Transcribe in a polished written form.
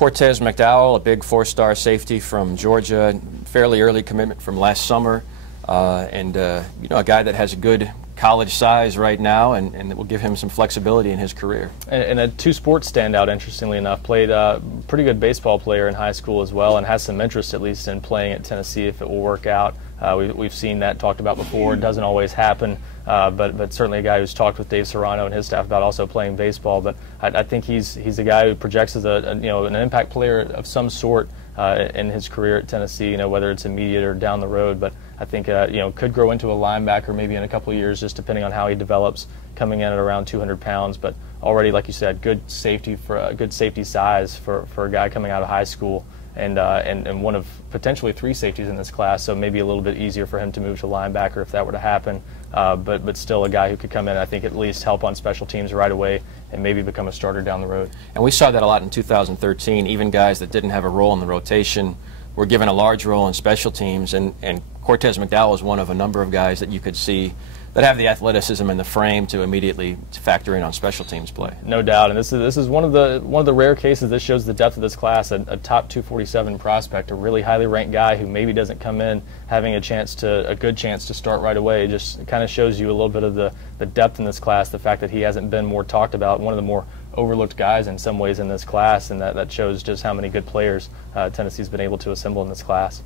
Cortez McDowell, a big four-star safety from Georgia, fairly early commitment from last summer, and you know, a guy that has a good college size right now, and it will give him some flexibility in his career. And a two-sport standout, interestingly enough. Played a pretty good baseball player in high school as well, and has some interest at least in playing at Tennessee if it will work out. We've seen that talked about before. It doesn't always happen, but certainly a guy who's talked with Dave Serrano and his staff about also playing baseball. But I think he's a guy who projects as you know, an impact player of some sort in his career at Tennessee. You know, whether it's immediate or down the road, but I think you know, could grow into a linebacker maybe in a couple of years, just depending on how he develops, coming in at around 200 pounds. But already, like you said, good safety size for a guy coming out of high school. And one of potentially 3 safeties in this class, so maybe a little bit easier for him to move to linebacker if that were to happen. But still a guy who could come in, I think, at least help on special teams right away and maybe become a starter down the road. And we saw that a lot in 2013. Even guys that didn't have a role in the rotation were given a large role in special teams, and Cortez McDowell is one of a number of guys that you could see that have the athleticism and the frame to immediately factor in on special teams play. No doubt, and this is one of the rare cases that shows the depth of this class. A top 247 prospect, a really highly ranked guy who maybe doesn't come in having a good chance to start right away. It just kind of shows you a little bit of the depth in this class. The fact that he hasn't been more talked about, one of the more overlooked guys in some ways in this class, and that shows just how many good players Tennessee's been able to assemble in this class.